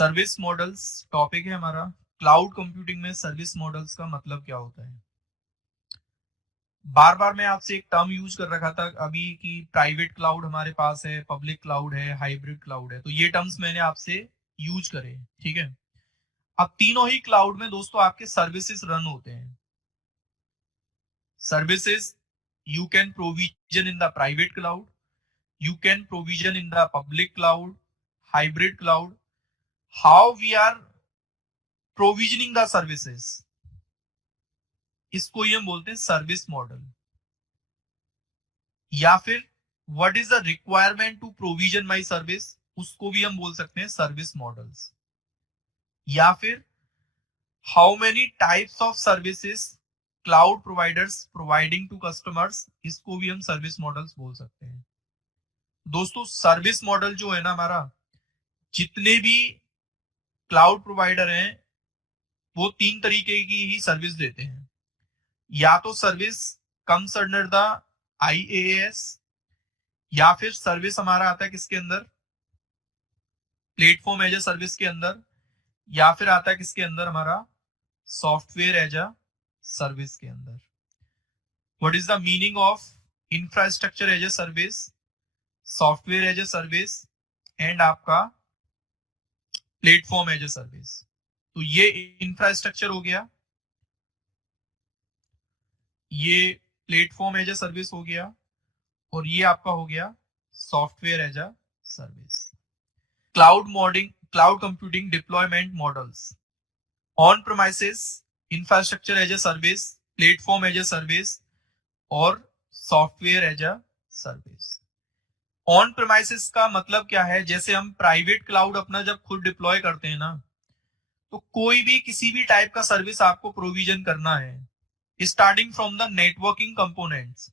Service models topic है हमारा। Cloud computing में सर्विस मॉडल्स का मतलब क्या होता है? बार बार मैं आपसे एक टर्म यूज कर रखा था अभी कि प्राइवेट क्लाउड हमारे पास है, पब्लिक क्लाउड है, हाइब्रिड क्लाउड है, तो ये टर्म्स मैंने आपसे यूज करे, ठीक है। अब तीनों ही क्लाउड में दोस्तों आपके सर्विसेज रन होते हैं। Services you can provision in the private cloud, you can provision in the public cloud, hybrid cloud. How we are provisioning the services, इसको ही हम बोलते हैं सर्विस मॉडल। या फिर what is the requirement to provision my service, उसको भी हम बोल सकते हैं सर्विस मॉडल्स। या फिर how many types of services cloud providers providing to customers, इसको भी हम सर्विस मॉडल्स बोल सकते हैं। दोस्तों सर्विस मॉडल जो है ना हमारा, जितने भी क्लाउड प्रोवाइडर हैं वो तीन तरीके की ही सर्विस देते हैं। या तो service comes under the IaaS, या फिर सर्विस हमारा आता है किसके अंदर, प्लेटफॉर्म एज ए सर्विस के अंदर, या फिर आता है किसके अंदर हमारा, सॉफ्टवेयर एज अ सर्विस के अंदर। What is the meaning of infrastructure as a service, software as a service and आपका प्लेटफॉर्म एज ए सर्विस। तो ये इंफ्रास्ट्रक्चर हो गया, ये प्लेटफॉर्म एज ए सर्विस हो गया, और ये आपका हो गया software as a service. Cloud computing deployment models, on premises, infrastructure as a service, platform as a service और software as a service. On premises का मतलब क्या है, जैसे हम प्राइवेट क्लाउड अपना जब खुद डिप्लॉय करते हैं ना, तो कोई भी किसी भी टाइप का सर्विस आपको प्रोविजन करना है, starting from the networking components,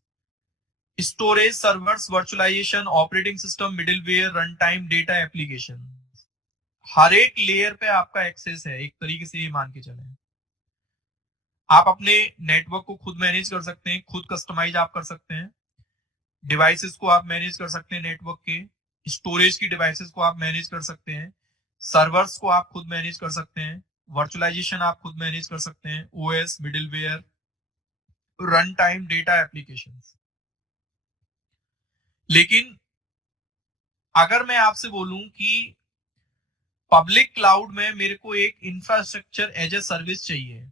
storage, servers, virtualization, operating system, middleware, run time, data application, हर एक लेयर पे आपका एक्सेस है। एक तरीके से ये मान के चलें, आप अपने नेटवर्क को खुद मैनेज कर सकते हैं, खुद कस्टमाइज आप कर सकते हैं, डिवाइसेस को आप मैनेज कर सकते हैं नेटवर्क के, स्टोरेज की डिवाइसेस को आप मैनेज कर सकते हैं, सर्वर्स को आप खुद मैनेज कर सकते हैं, वर्चुअलाइजेशन आप खुद मैनेज कर सकते हैं, OS, middleware, run time, data applications. लेकिन अगर मैं आपसे बोलूं कि पब्लिक क्लाउड में मेरे को एक इंफ्रास्ट्रक्चर एज ए सर्विस चाहिए,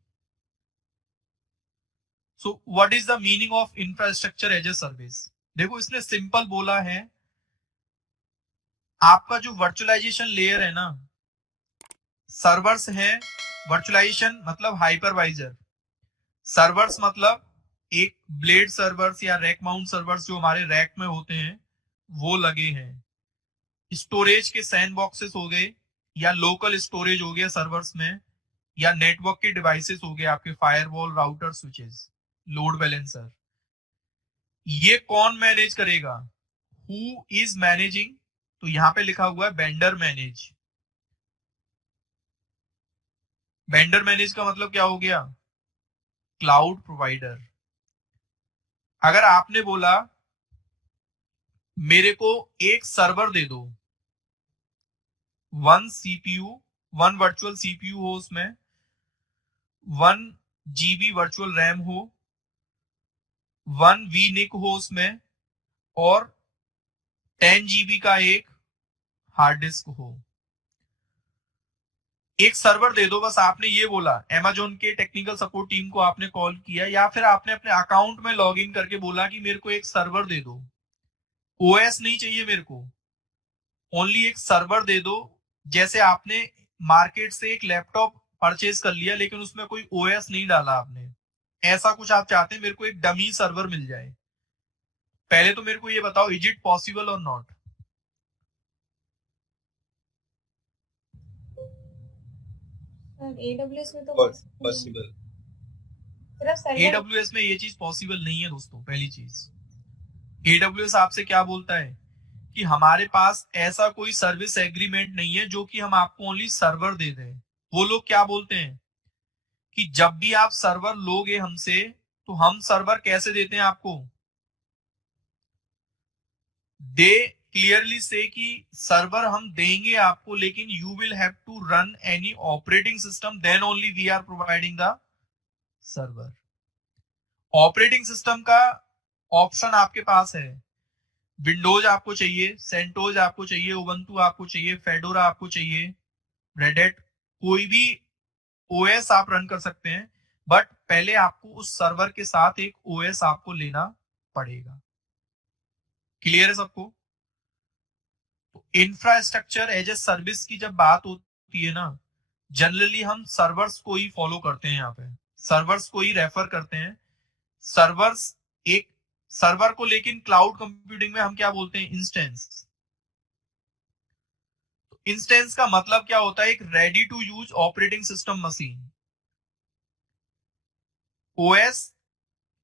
so what is the meaning of infrastructure as a service? देखो इसने सिंपल बोला है, आपका जो वर्चुअलाइजेशन लेयर है ना, सर्वर्स है, वर्चुअलाइजेशन मतलब हाइपरवाइजर, सर्वर्स मतलब एक ब्लेड सर्वर्स या रैक माउंट सर्वर्स जो हमारे रैक में होते हैं वो लगे हैं, स्टोरेज के सैंडबॉक्सेस हो गए, या लोकल स्टोरेज हो गया सर्वर्स में, या नेटवर्क के डिवाइसेस हो गए आपके firewall, router, switches, load balancer. ये कौन मैनेज करेगा, हु इज मैनेजिंग? तो यहां पे लिखा हुआ है वेंडर मैनेज। वेंडर मैनेज का मतलब क्या हो गया, क्लाउड प्रोवाइडर। अगर आपने बोला मेरे को एक सर्वर दे दो, 1 CPU, 1 वर्चुअल CPU हो, उसमें 1 GB वर्चुअल रैम हो, 1 VNIC हो उसमें, और 10 GB का एक हार्ड डिस्क हो, एक सर्वर दे दो। बस आपने ये बोला, अमेजोन के टेक्निकल सपोर्ट टीम को आपने कॉल किया, या फिर आपने अपने अकाउंट में लॉग इन करके बोला कि मेरे को एक सर्वर दे दो, OS नहीं चाहिए मेरे को, ओनली एक सर्वर दे दो। जैसे आपने मार्केट से एक लैपटॉप परचेज कर लिया लेकिन उसमें कोई OS नहीं डाला आपने, ऐसा कुछ आप चाहते हैं, मेरे को एक डमी सर्वर मिल जाए। पहले तो मेरे को ये बताओ, इज इट पॉसिबल और नॉट? AWS में तो पॉसिबल, सिर्फ सर्वर। AWS में ये चीज पॉसिबल नहीं है दोस्तों। पहली चीज, AWS आपसे क्या बोलता है कि हमारे पास ऐसा कोई सर्विस एग्रीमेंट नहीं है जो कि हम आपको ओनली सर्वर दे दें। वो लोग क्या बोलते हैं कि जब भी आप सर्वर लोगे हमसे, तो हम सर्वर कैसे देते हैं आपको, दे क्लियरली से कि सर्वर हम देंगे आपको, लेकिन you will have to run any operating system, then only we are providing the server. Operating system का ऑप्शन आपके पास है, विंडोज आपको चाहिए, सेंटोज आपको चाहिए, उबंटू आपको चाहिए, फेडोरा आपको चाहिए, रेड हैट, कोई भी ओएस आप रन कर सकते हैं, बट पहले आपको उस सर्वर के साथ एक ओएस आपको लेना पड़ेगा। क्लियर है सबको? तो इंफ्रास्ट्रक्चर एज ए सर्विस की जब बात होती है ना, जनरली हम सर्वर्स को ही फॉलो करते हैं, यहाँ पे सर्वर्स को ही रेफर करते हैं। सर्वर्स एक सर्वर को, लेकिन क्लाउड कंप्यूटिंग में हम क्या बोलते हैं, इंस्टेंस। इंस्टेंस का मतलब क्या होता है, एक ready to use operating system machine. OS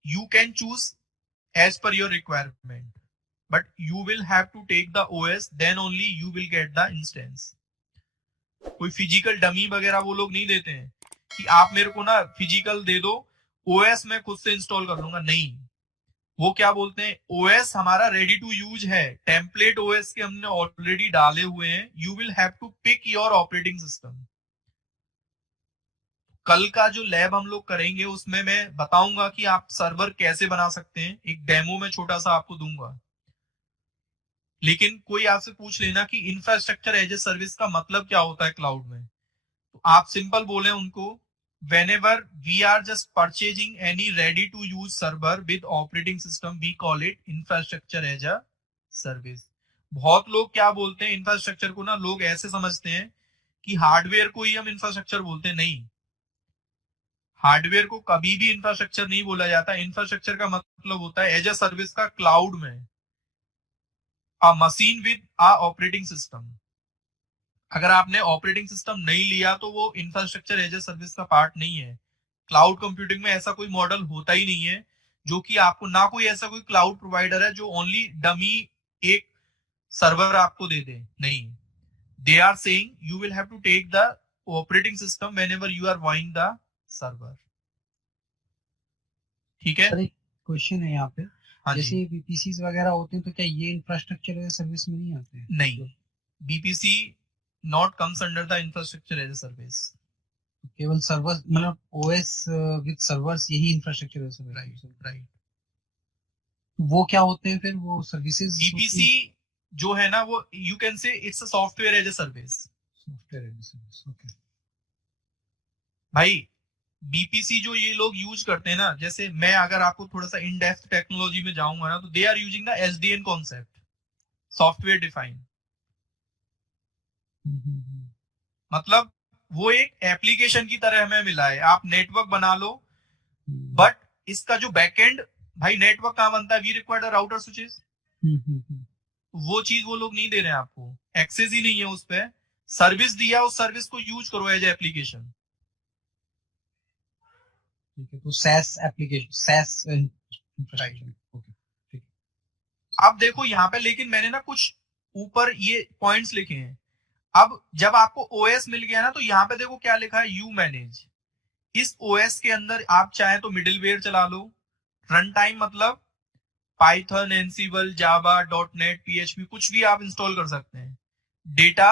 you can choose as per your requirement, but you will have to take the OS, then only you will get the instance। कोई physical dummy वगैरह वो लोग नहीं देते हैं कि आप मेरे को ना फिजिकल दे दो, ओएस मैं खुद से इंस्टॉल कर लूंगा, नहीं। वो क्या बोलते हैं, ओएस हमारा रेडी टू यूज है, टेम्पलेट ओएस के हमने ऑलरेडी डाले हुए हैं, you will have to pick your operating system. कल का जो लैब हम लोग करेंगे उसमें मैं बताऊंगा कि आप सर्वर कैसे बना सकते हैं, एक डेमो में छोटा सा आपको दूंगा। लेकिन कोई आपसे पूछ लेना कि इंफ्रास्ट्रक्चर एज ए सर्विस का मतलब क्या होता है क्लाउड में, तो आप सिंपल बोले उनको, whenever we are just purchasing any ready to use server with operating system, we call it infrastructure as a service। बहुत लोग क्या बोलते हैं इंफ्रास्ट्रक्चर को ना, लोग ऐसे समझते हैं कि हार्डवेयर को ही हम इंफ्रास्ट्रक्चर बोलते हैं, नहीं। हार्डवेयर को कभी भी इंफ्रास्ट्रक्चर नहीं बोला जाता। इंफ्रास्ट्रक्चर का मतलब होता है एज अ सर्विस का क्लाउड में अ machine with a operating system. अगर आपने ऑपरेटिंग सिस्टम नहीं लिया तो वो इंफ्रास्ट्रक्चर एज अ सर्विस का पार्ट नहीं है। क्लाउड कंप्यूटिंग में ऐसा कोई मॉडल होता ही नहीं है, जो कि आपको ना कोई ऐसा कोई क्लाउड प्रोवाइडर है जो ओनली डमी एक सर्वर आपको दे दे, नहीं। They are saying you will have to take the operating system whenever you are buying the server. ठीक है? सर एक क्वेश्चन है यहाँ पे, हाँ जी। जैसे बीपीसी वगैरह होते हैं तो क्या ये इंफ्रास्ट्रक्चर सर्विस में नहीं आते हैं? नहीं, BPC not comes under the infrastructure as a service. केवल सर्वर मतलब ओएस विद सर्वर्स यही इंफ्रास्ट्रक्चर सर्विस। राइट। वो क्या होते हैं फिर वो सर्विसेज? बीपीसी जो है ना, वो you can say it's a software as a service. Software as a service, okay. भाई बीपीसी जो ये लोग यूज करते हैं ना, जैसे मैं अगर आपको थोड़ा सा इन डेप्थ टेक्नोलॉजी में जाऊंगा ना, तो they are using the SDN concept, software defined. मतलब वो एक एप्लीकेशन की तरह हमें मिला है, आप नेटवर्क बना लो, बट इसका जो बैकएंड, भाई नेटवर्क कहां बनता है, वी रिक्वायर्ड राउटर स्विचेस, वो चीज वो लोग नहीं दे रहे हैं आपको, एक्सेस ही नहीं है उस पर। सर्विस दिया, उस सर्विस को यूज करो एज एप्लीकेशन। ठीक है, तो SaaS application, SaaS infrastructure, okay ठीक। अब देखो यहाँ पे, लेकिन मैंने ना कुछ ऊपर ये पॉइंट्स लिखे हैं। अब जब आपको ओएस मिल गया ना, तो यहाँ पे देखो क्या लिखा है, यू मैनेज। इस ओएस के अंदर आप चाहे तो मिडिलवेयर चला लो, रन टाइम मतलब पाइथन, एनसीबल, जावा, .NET, PHP कुछ भी आप इंस्टॉल कर सकते हैं। Data,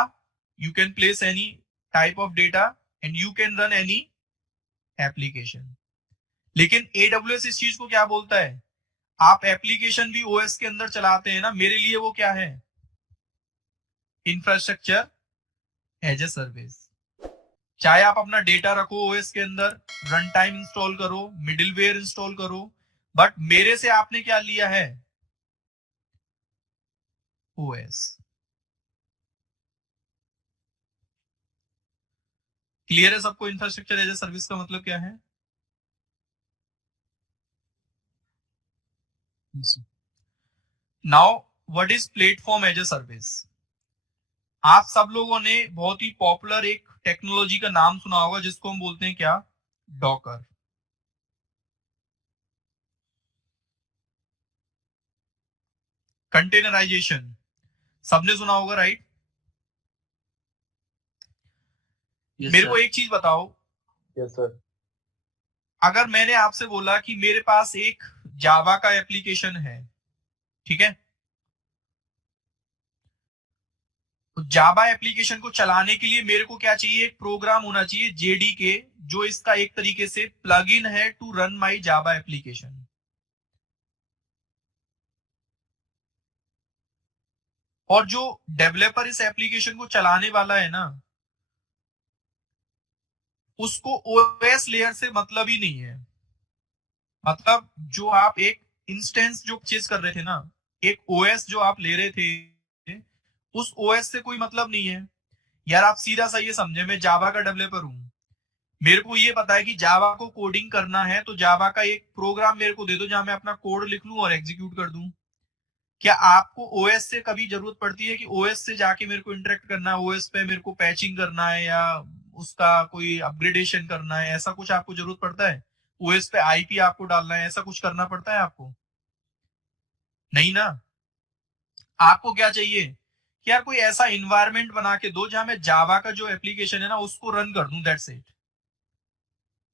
you can place any type of data and you can run any application. लेकिन AWS इस चीज को क्या बोलता है, आप एप्लीकेशन भी ओएस के अंदर चलाते हैं ना, मेरे लिए वो क्या है, इंफ्रास्ट्रक्चर एज ए सर्विस। चाहे आप अपना डेटा रखो ओएस के अंदर, रन टाइम इंस्टॉल करो, मिडिलवेयर इंस्टॉल करो, बट मेरे से आपने क्या लिया है, ओएस। क्लियर है सबको इंफ्रास्ट्रक्चर एज ए सर्विस का मतलब क्या है? Now what is platform as a service? आप सब लोगों ने बहुत ही पॉपुलर एक टेक्नोलॉजी का नाम सुना होगा, जिसको हम बोलते हैं क्या, डॉकर। कंटेनराइजेशन सबने सुना होगा, राइट? मेरे को एक चीज बताओ, यस सर। अगर मैंने आपसे बोला कि मेरे पास एक जावा का एप्लीकेशन है, ठीक है, तो जावा एप्लीकेशन को चलाने के लिए मेरे को क्या चाहिए, एक प्रोग्राम होना चाहिए जेडीके, जो इसका एक तरीके से प्लग इन है to run my Java application. और जो डेवलपर इस एप्लीकेशन को चलाने वाला है ना, उसको ओएस लेयर से मतलब ही नहीं है। मतलब जो आप एक इंस्टेंस जो परचेज कर रहे थे ना, एक ओएस जो आप ले रहे थे, उस ओएस से कोई मतलब नहीं है। यार आप सीधा सा ये समझे, मैं जावा का डेवलपर हूं, मेरे को ये पता है कि जावा को कोडिंग करना है, तो जावा का एक प्रोग्राम मेरे को दे दो जहां मैं अपना कोड लिख लूं और एग्जीक्यूट कर दूं। क्या आपको ओएस से कभी जरूरत पड़ती है कि ओएस से जाके मेरे को इंटरेक्ट करना है, ओएस पे मेरे को पैचिंग करना है या उसका कोई अपग्रेडेशन करना है, ऐसा कुछ आपको जरूरत पड़ता है? ओएस पे आईपी आपको डालना है, ऐसा कुछ करना पड़ता है आपको? नहीं ना। आपको क्या चाहिए कि यार कोई ऐसा इन्वायरमेंट बना के दो जहां मैं जावा का जो एप्लीकेशन है ना उसको रन कर दूं, that's it.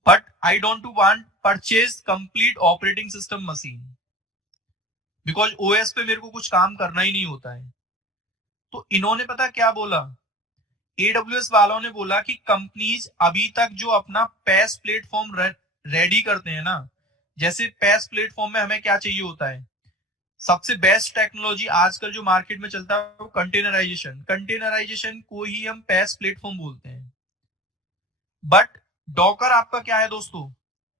But I don't to want purchase complete operating system machine, because OS पे मेरे को कुछ काम करना ही नहीं होता है। तो इन्होंने पता क्या बोला, एडब्ल्यूएस वालों ने बोला कि कंपनीज अभी तक जो अपना पैस प्लेटफॉर्म रेडी करते हैं ना, जैसे पैस प्लेटफॉर्म में हमें क्या चाहिए होता है, सबसे बेस्ट टेक्नोलॉजी आजकल जो मार्केट में चलता है वो कंटेनराइजेशन, कंटेनराइजेशन को ही हम पैस प्लेटफॉर्म बोलते हैं। बट डॉकर आपका क्या है दोस्तों,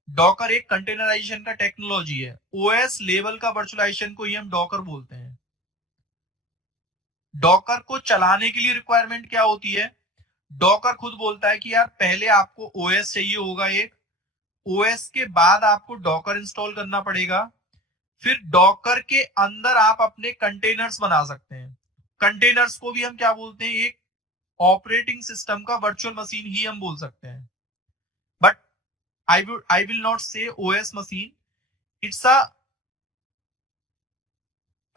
डॉकर एक कंटेनराइजेशन का टेक्नोलॉजी है, ओएस लेवल का वर्चुअलाइजेशन को ही हम डॉकर बोलते हैं। डॉकर को चलाने के लिए रिक्वायरमेंट क्या होती है, डॉकर खुद बोलता है कि यार पहले आपको ओएस चाहिए होगा एक, ओएस के बाद आपको डॉकर इंस्टॉल करना पड़ेगा, फिर डॉकर के अंदर आप अपने कंटेनर्स बना सकते हैं। कंटेनर्स को भी हम क्या बोलते हैं, एक ऑपरेटिंग सिस्टम का वर्चुअल मशीन ही हम बोल सकते हैं। बट आई विल नॉट से OS machine, it's a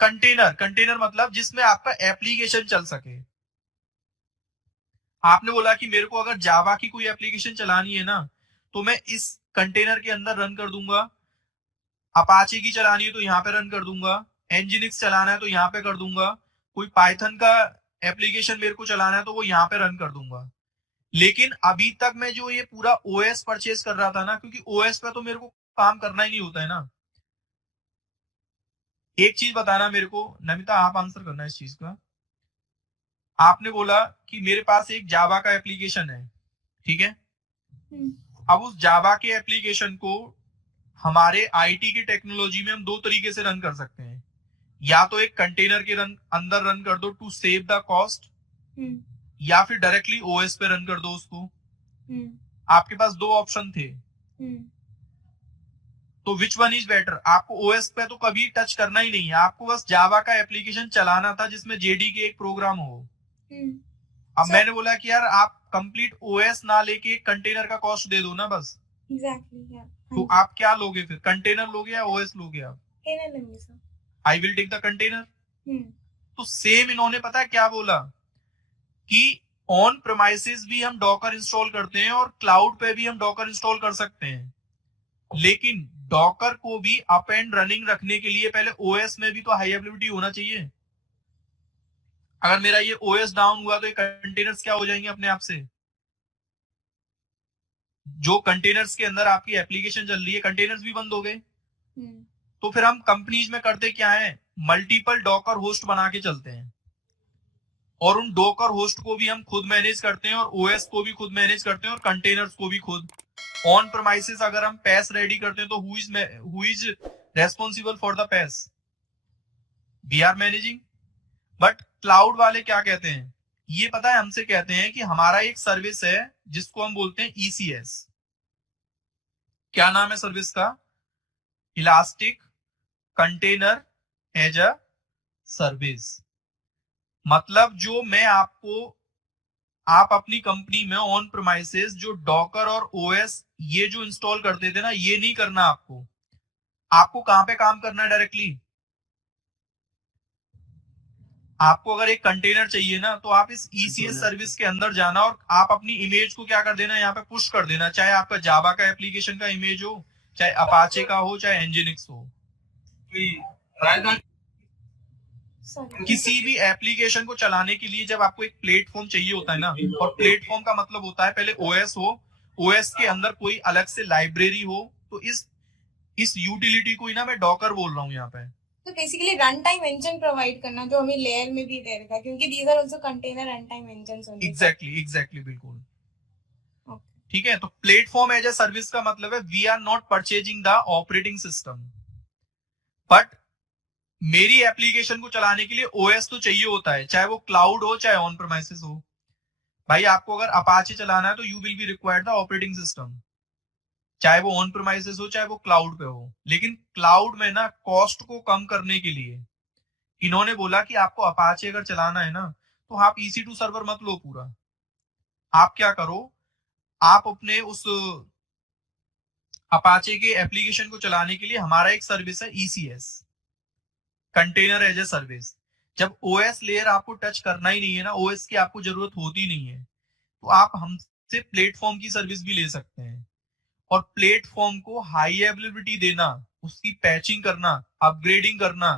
container. Container मतलब जिसमें आपका एप्लीकेशन चल सके। आपने बोला कि मेरे को अगर जावा की कोई एप्लीकेशन चलानी है ना, तो मैं इस कंटेनर के अंदर रन कर दूंगा। अपाचे की चलानी है तो यहाँ पे रन कर दूंगा, एनजीनिक्स चलाना है तो यहाँ पे कर दूंगा, कोई पाइथन का एप्लीकेशन मेरे को चलाना है तो वो यहाँ पे रन कर दूंगा। लेकिन अभी तक मैं जो ये पूरा ओएस परचेज कर रहा था ना, क्योंकि ओएस पे तो मेरे को काम करना ही नहीं होता है ना। एक चीज बताना मेरे को, नमिता आप आंसर करना इस चीज का। आपने बोला कि मेरे पास एक जावा का एप्लीकेशन है, ठीक है। अब उस जावा के एप्लीकेशन को हमारे आईटी की टेक्नोलॉजी में हम दो तरीके से रन कर सकते हैं, या तो एक कंटेनर के अंदर रन कर दो टू सेव द कॉस्ट, या फिर डायरेक्टली ओएस पे रन कर दो उसको। आपके पास दो ऑप्शन थे, तो विच वन इज बेटर? आपको ओएस पे तो कभी टच करना ही नहीं है, आपको बस जावा का एप्लीकेशन चलाना था जिसमें जेडी के एक प्रोग्राम हो। अब मैंने बोला कि यार आप कंप्लीट ओएस ना लेके कंटेनर का कॉस्ट दे दो ना बस। एग्जैक्टली, तो आप क्या लोगे फिर, कंटेनर लोगे या ओएस लोगे? आप sir. I will take the container. तो सेम इन्होंने पता है क्या बोला कि ऑन प्रेमाइसिस भी हम डॉकर इंस्टॉल करते हैं और क्लाउड पे भी हम डॉकर इंस्टॉल कर सकते हैं, लेकिन डॉकर को भी अप एंड रनिंग रखने के लिए पहले ओएस में भी तो हाई अवेलेबिलिटी होना चाहिए। अगर मेरा ये ओएस डाउन हुआ तो ये कंटेनर्स क्या हो जाएंगे अपने आप से? जो कंटेनर्स के अंदर आपकी एप्लीकेशन चल रही है, कंटेनर्स भी बंद हो गए। तो फिर हम कंपनीज में करते क्या है, मल्टीपल डॉकर होस्ट बना के चलते हैं, और उन डॉकर होस्ट को भी हम खुद मैनेज करते हैं और ओएस को भी खुद मैनेज करते हैं और कंटेनर्स को भी खुद। ऑन प्रेमाइसिस अगर हम पैस रेडी करते हैं तो who is responsible for the PaaS? We are managing. But cloud वाले क्या कहते हैं, ये पता है हमसे कहते हैं कि हमारा एक सर्विस है जिसको हम बोलते हैं ईसीएस। क्या नाम है सर्विस का? Elastic container as a service. मतलब जो मैं आपको, आप अपनी कंपनी में ऑन प्रेमाइसिस जो डॉकर और ओएस ये जो इंस्टॉल करते थे ना, ये नहीं करना आपको। आपको कहां पे काम करना है डायरेक्टली? आपको अगर एक कंटेनर चाहिए ना, तो आप इस ईसीएस सर्विस के अंदर जाना और आप अपनी इमेज को क्या कर देना, यहाँ पे पुश कर देना, चाहे आपका जावा का एप्लीकेशन का इमेज हो, चाहे अपाचे का हो, चाहे एनजीनिक्स हो। Sorry. किसी भी एप्लीकेशन को चलाने के लिए जब आपको एक प्लेटफॉर्म चाहिए होता है ना, और प्लेटफॉर्म का मतलब होता है पहले ओएस हो, ओएस के अंदर कोई अलग से लाइब्रेरी हो, तो इस यूटिलिटी को ही ना मैं डॉकर बोल रहा हूँ यहाँ पे। तो basically run time engine provide करना जो हमें लेयर में भी दे रखा, क्योंकि these are also container run time engines only. Exactly बिल्कुल Okay. ठीक है। तो प्लेटफॉर्म एज ए सर्विस का मतलब है we are not purchasing the operating system, but मेरी एप्लीकेशन को चलाने के लिए ओएस तो चाहिए होता है, चाहे वो क्लाउड हो चाहे ऑन प्रेमाइसेस हो। भाई आपको अगर अपाचे चलाना है तो you will be required the operating system, चाहे वो ऑन प्रेमाइसेस हो चाहे वो क्लाउड पे हो। लेकिन क्लाउड में ना कॉस्ट को कम करने के लिए इन्होंने बोला कि आपको अपाचे अगर चलाना है ना तो आप EC2 सर्वर मत लो पूरा। आप क्या करो, आप अपने उस अपाचे के एप्लीकेशन को चलाने के लिए हमारा एक सर्विस है ECS, container as a service. जब ओएस लेयर आपको टच करना ही नहीं है ना, ओएस की आपको जरूरत होती नहीं है, तो आप हमसे प्लेटफॉर्म की सर्विस भी ले सकते हैं। और प्लेटफॉर्म को हाई अवेलेबिलिटी देना, उसकी पैचिंग करना, अपग्रेडिंग करना,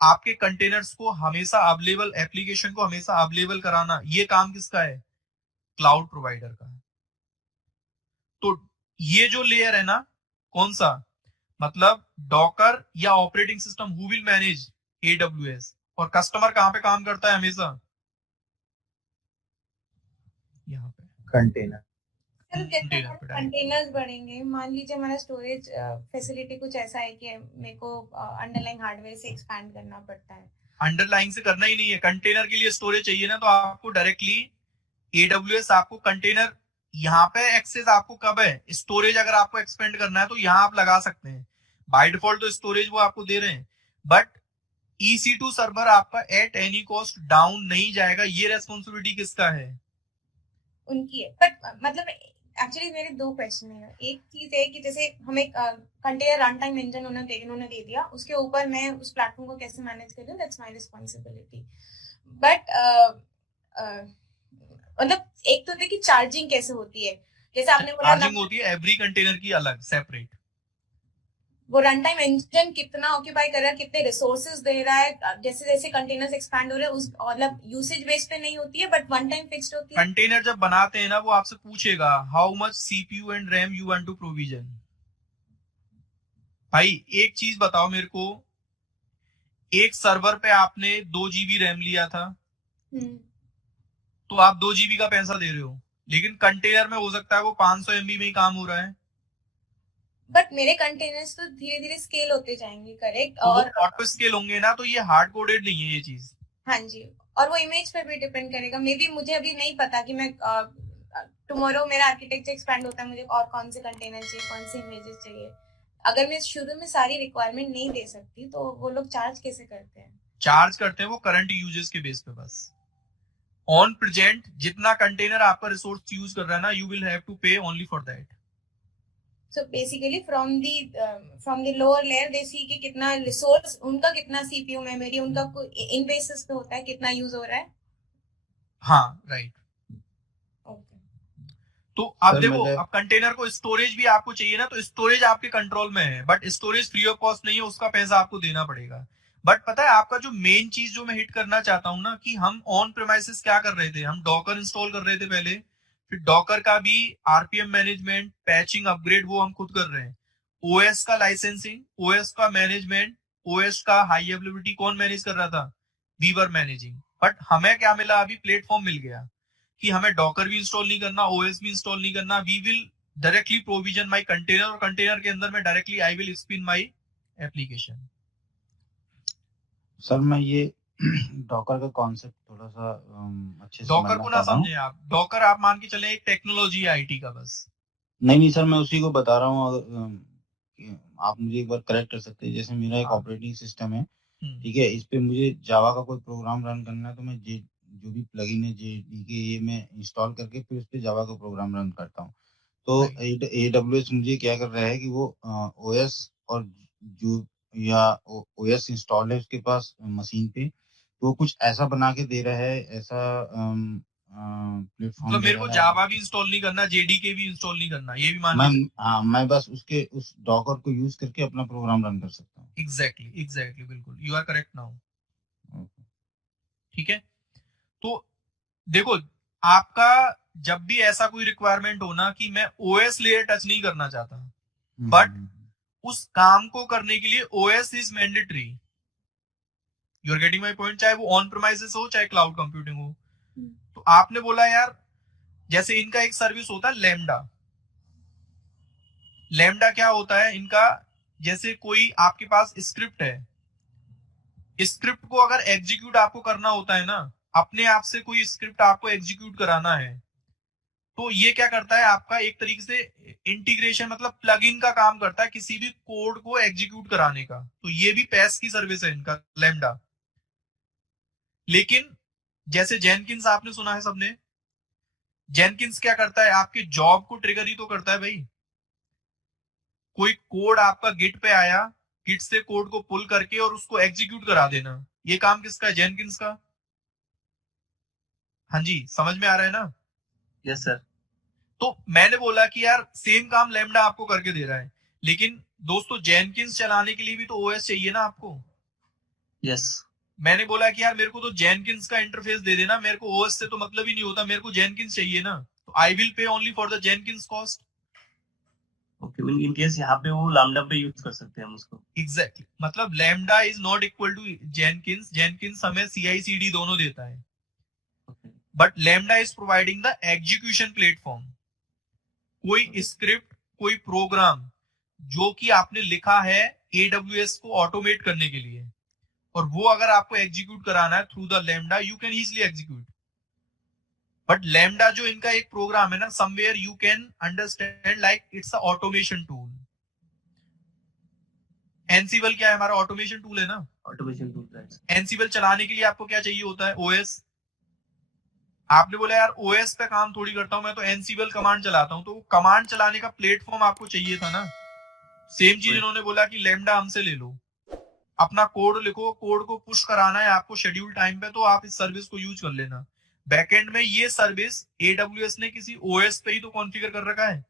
आपके कंटेनर्स को हमेशा अवेलेबल, एप्लीकेशन को हमेशा अवेलेबल कराना, ये काम किसका है? क्लाउड प्रोवाइडर का है। तो ये जो लेयर है ना, कौन सा, मतलब डॉकर या operating system, who will manage AWS, और कस्टमर कहां पे काम करता है हमेशा? यहाँ पे कंटेनर। सर जैसे कंटेनर पे डायरेक्ट। कंटेनर्स बढ़ेंगे, मान लीजिए हमारा स्टोरेज फैसिलिटी कुछ ऐसा है कि मेरे को अंडरलाइन हार्डवेयर से एक्सपैंड करना पड़ता है। अंडरलाइन से करना ही नहीं है, कंटेनर के लिए स्टोरेज चाहिए ना, तो आपको डायरेक्टली AWS आपको कंटेनर, यहाँ पे एक्सेस आपको कब है, स्टोरेज अगर आपको एक्सपेंड करना है तो यहाँ आप लगा सकते हैं। बाय डिफॉल्ट तो स्टोरेज वो आपको दे रहे हैं, बट EC2 सर्वर आपका एट एनी कॉस्ट डाउन नहीं जाएगा। ये रेस्पॉन्सिबिलिटी किसका है? उनकी है। बट मतलब एक्चुअली मेरे दो क्वेश्चन है। एक चीज है कि जैसे हमें कंटेनर रन टाइम इंजन उन्होंने दे दिया, उसके ऊपर मैं उस प्लेटफॉर्म को कैसे मैनेज करूं, दैट्स माय रिस्पांसिबिलिटी। बट मतलब एक तो देखिए चार्जिंग कैसे होती है, जैसे आपने बोला चार्जिंग होती है एवरी कंटेनर की अलग सेपरेट। वो रन टाइम इंजन कितना ऑक्यूपाई कर रहा है, कितने रिसोर्सेज दे रहा है, जैसे जैसे कंटेनर्स एक्सपैंड हो रहे हैं उस मतलब यूसेज बेस पे नहीं होती है, बट वन टाइम फिक्स्ड होती है। कंटेनर जब बनाते हैं ना, वो आपसे पूछेगा how much CPU and RAM you want to provision. भाई एक चीज बताओ मेरे को, एक सर्वर पे आपने 2 GB रैम लिया था, तो आप 2 GB का पैसा दे रहे हो, लेकिन कंटेनर में हो सकता है वो 500 MB में ही काम हो रहा है। बट मेरे कंटेनर्स तो धीरे धीरे स्केल होते जाएंगे, करेक्ट? तो और ऑटो स्केल होंगे ना, तो ये हार्ड कोडेड नहीं है ये चीज। हाँ जी, और वो इमेज पे भी डिपेंड करेगा। मे बी मुझे अभी नहीं पता कि मैं टुमारो मेरा आर्किटेक्चर एक्सपैंड होता है, मुझे और कौन से कंटेनर चाहिए, कौन से इमेजेस चाहिए। अगर मैं शुरू में सारी रिक्वायरमेंट नहीं दे सकती तो वो लोग चार्ज कैसे करते हैं? चार्ज करते हैं वो करंट यूजेस के बेस पे बस। ऑन प्रेजेंट जितना कंटेनर आपका रिसोर्स यूज कर रहा है ना, यू विल हैव टू पे only for that. So basically from the lower layer they see कि कितना रिसोर्स उनका, कितना CPU मेमोरी उनका इन बेसिस पे होता है, कितना यूज हो रहा है। हाँ राइट। ओके, तो अब देखो, अब कंटेनर को स्टोरेज भी आपको चाहिए ना, तो स्टोरेज आपके कंट्रोल में है, but storage free of cost नहीं है, उसका पैसा आपको देना पड़ेगा। बट पता है आपका जो मेन चीज जो मैं हिट करना चाहता हूँ ना, कि हम ऑन प्रेमाइसेस क्या कर रहे थे, हम डॉकर इंस्टॉल कर रहे थे पहले, फिर डॉकर का भी RPM मैनेजमेंट, पैचिंग, अपग्रेड वो हम खुद कर रहे हैं। OS का लाइसेंसिंग, OS का मैनेजमेंट, OS का हाई अवेलेबिलिटी कौन मैनेज कर रहा था? We were managing. बट हमें क्या मिला, अभी प्लेटफॉर्म मिल गया कि हमें डॉकर भी इंस्टॉल नहीं करना, OS भी इंस्टॉल नहीं करना, we will directly provision my container, और कंटेनर के अंदर में directly I will spin my application. Sir मैं ये डॉकर का कॉन्सेप्ट थोड़ा सा अच्छे से डॉकर को ना समझना समझे आप, डॉकर आप मान के चले एक टेक्नोलॉजी है IT का बस। नहीं सर, मैं उसी को बता रहा हूँ। कि आप मुझे एक बार करेक्ट कर सकते हैं। जैसे मेरा एक हाँ। ऑपरेटिंग सिस्टम है, ठीक है, इस पे मुझे जावा का कोई प्रोग्राम रन करना है, तो मैं जो भी प्लगइन है JDK ये मैं इंस्टॉल करके फिर उस पे जावा का प्रोग्राम रन करता हूँ। तो AWS मुझे क्या कर रहा है कि वो OS और जो या OS इंस्टॉल है उसके पास मशीन पे, तो वो कुछ ऐसा बना के दे रहा है, ऐसा प्लेटफॉर्म मतलब दे मेरे को रहा है। जावा भी इंस्टॉल नहीं करना, JDK भी इंस्टॉल नहीं करना, ये भी मान लीजिए। मैं बस उस डॉकर को यूज करके अपना प्रोग्राम रन कर सकता हूँ। एग्जैक्टली बिल्कुल, यू आर करेक्ट नाउ। ठीक है, तो देखो आपका जब भी ऐसा कोई रिक्वायरमेंट हो ना कि मैं ओएस लेयर टच नहीं करना चाहता, बट उस काम को करने के लिए OS is mandatory, you are getting my point, चाहे वो ऑन प्रेमाइसेस हो चाहे क्लाउड कंप्यूटिंग हो। तो आपने बोला यार जैसे इनका एक सर्विस होता है लैम्डा, लैम्डा क्या होता है इनका, जैसे कोई आपके पास स्क्रिप्ट है, स्क्रिप्ट को अगर एग्जीक्यूट आपको करना होता है ना, अपने आप से कोई स्क्रिप्ट आपको एग्जीक्यूट कराना है, तो ये क्या करता है आपका एक तरीके से इंटीग्रेशन मतलब प्लग इन का काम करता है किसी भी कोड को एग्जीक्यूट कराने का। तो ये भी पैस की सर्विस है इनका लैम्डा। लेकिन जैसे जेनकिंस आपने सुना है सबने, जेनकिंस क्या करता है आपके जॉब को ट्रिगर ही तो करता है भाई। कोई कोड आपका गिट पे आया, गिट से कोड को पुल करके और उसको एग्जीक्यूट करा देना, ये काम किसका है? जेनकिंस का। हाँ जी, समझ में आ रहा है ना? Yes sir. तो मैंने बोला कि यार सेम काम लैम्डा आपको करके दे रहा है, लेकिन दोस्तों जेनकिंस चलाने के लिए भी तो ओएस चाहिए ना आपको। यस। मैंने बोला कि यार मेरे को तो जेनकिंस का इंटरफेस दे देना, मेरे को ओएस से तो मतलब ही नहीं होता, मेरे को जेनकिंस चाहिए ना, तो I will pay only for the Jenkins cost. Okay, mean in case यहाँ पे वो लैम्डा पे यूज कर सकते हैं हम उसको। एग्जैक्टली, मतलब Lambda is not equal to Jenkins, Jenkins हमें CI/CD दोनों देता है, but Lambda is providing the execution platform. कोई स्क्रिप्ट कोई प्रोग्राम जो कि आपने लिखा है AWS को ऑटोमेट करने के लिए, और वो अगर आपको एग्जीक्यूट कराना है through the lambda, you can easily execute. But lambda जो इनका एक प्रोग्राम है ना, somewhere you can understand like it's a automation tool. Ansible क्या है? हमारा ऑटोमेशन टूल है ना, ऑटोमेशन टूल। एनसीबल चलाने के लिए आपको क्या चाहिए होता है? ओएस। आपने बोला यार ओएस पे काम थोड़ी करता हूं मैं, तो एनसीबल कमांड चलाता हूं, तो कमांड चलाने का प्लेटफॉर्म आपको चाहिए था ना। सेम चीज इन्होंने बोला कि लैम्डा हमसे ले लो, अपना कोड लिखो, कोड को पुश कराना है आपको शेड्यूल टाइम पे, तो आप इस सर्विस को यूज कर लेना। बैकएंड में ये सर्विस AWS ने किसी ओएस पे ही तो कॉन्फ़िगर कर रखा है,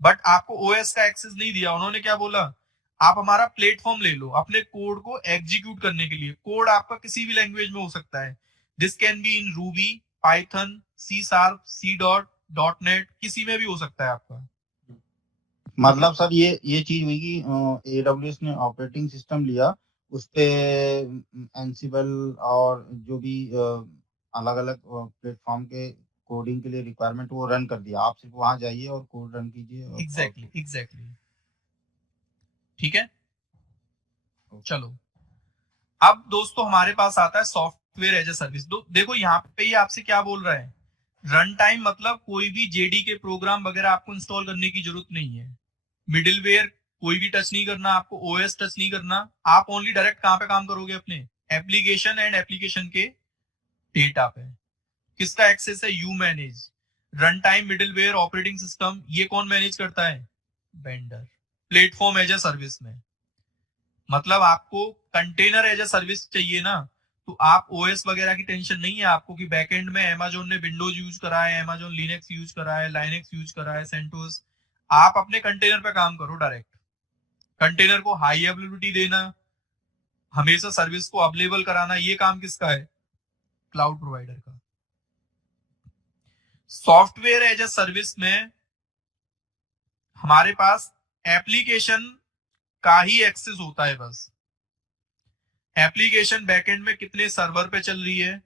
बट आपको ओएस का एक्सेस नहीं दिया। उन्होंने क्या बोला, आप हमारा प्लेटफॉर्म ले लो अपने कोड को एग्जीक्यूट करने के लिए। कोड आपका किसी भी लैंग्वेज में हो सकता है, this can be in Ruby, Python, C#, C.NET, किसी में भी हो सकता है आपका। मतलब सर ये चीज हुई कि AWS ने ऑपरेटिंग सिस्टम लिया, उस पे एनसिबल और जो भी अलग अलग प्लेटफॉर्म के कोडिंग के लिए रिक्वायरमेंट वो रन कर दिया, आप सिर्फ वहां जाइए और कोड रन कीजिए। एग्जैक्टली ठीक है। चलो अब दोस्तों हमारे पास आता है सॉफ्टवेयर एज ए सर्विस। देखो यहाँ पे ये आपसे क्या बोल रहा है, रन टाइम मतलब कोई भी JDK प्रोग्राम वगैरह आपको इंस्टॉल करने की जरूरत नहीं है, मिडिलवेयर कोई भी टच नहीं करना, आपको OS टच नहीं करना, आप ओनली डायरेक्ट कहां पे काम करोगे? अपने एप्लीकेशन एंड एप्लीकेशन के डेटा पे। किसका एक्सेस है? You manage. Run time, middleware, operating system, ये कौन मैनेज करता है? Vendor. Platform as a service में मतलब आपको कंटेनर एज ए सर्विस चाहिए ना, तो आप OS वगैरह की टेंशन नहीं है आपको कि बैकएंड में अमेजोन ने विंडोज यूज करा है, अमेजोन लिनक्स यूज करा है, लाइनेक्स यूज करा है, सेंटोस। आप अपने कंटेनर पे काम करो डायरेक्ट। कंटेनर को हाई अवेलेबिलिटी देना, हमेशा सर्विस को अवेलेबल कराना, ये काम किसका है? क्लाउड प्रोवाइडर का। सॉफ्टवेयर एज ए सर्विस में हमारे पास एप्लीकेशन का ही एक्सेस होता है बस। एप्लीकेशन बैकएंड में कितने सर्वर पे चल रही है,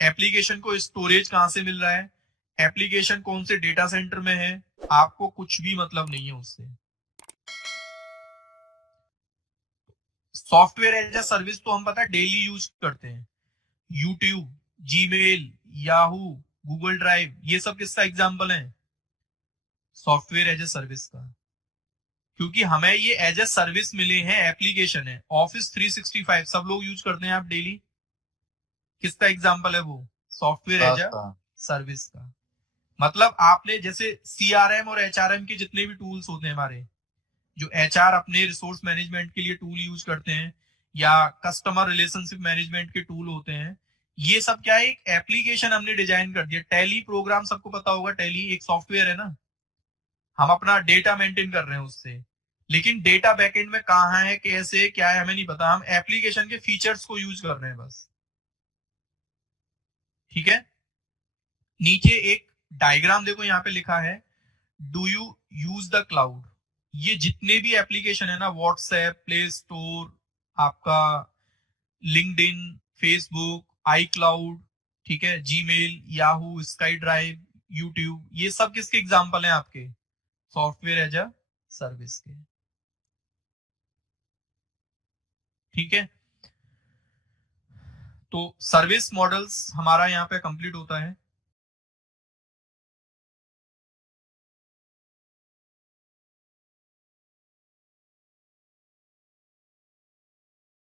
एप्लीकेशन को स्टोरेज कहां से मिल रहा है, एप्लीकेशन कौन से डेटा सेंटर में है, आपको कुछ भी मतलब नहीं है उससे। सॉफ्टवेयर एज ए सर्विस तो हम पता है डेली यूज करते हैं, YouTube, Gmail, Yahoo, Google drive, ये सब किसका एग्जाम्पल है? सॉफ्टवेयर एज ए सर्विस का, क्योंकि हमें ये एज ए सर्विस मिले हैं, एप्लीकेशन है। ऑफिस 365 सब लोग यूज करते हैं आप डेली, किसका एग्जाम्पल है वो? सॉफ्टवेयर एज ए सर्विस का। मतलब आपने जैसे CRM और HRM के जितने भी टूल्स होते हैं हमारे, जो HR अपने रिसोर्स मैनेजमेंट के लिए टूल यूज करते हैं, या कस्टमर रिलेशनशिप मैनेजमेंट के टूल होते हैं, ये सब क्या है? एक एप्लीकेशन हमने डिजाइन कर दिया। टैली प्रोग्राम सबको पता होगा, टैली एक सॉफ्टवेयर है ना, हम अपना डेटा मेंटेन कर रहे हैं उससे, लेकिन डेटा बैकएंड में कहाँ है, कैसे, क्या है, हमें नहीं पता, हम एप्लीकेशन के फीचर्स को यूज कर रहे हैं बस। ठीक है, नीचे एक डायग्राम देखो यहाँ पे लिखा है do you use the cloud. ये जितने भी एप्लीकेशन है ना, व्हाट्सएप, प्ले स्टोर, आपका लिंक्डइन, फेसबुक, आई क्लाउड, ठीक है, Gmail, Yahoo, sky drive, YouTube, ये सब किसके एग्जाम्पल हैं आपके? सॉफ्टवेयर एज अ सर्विस के। ठीक है, तो सर्विस मॉडल्स हमारा यहाँ पे कंप्लीट होता है।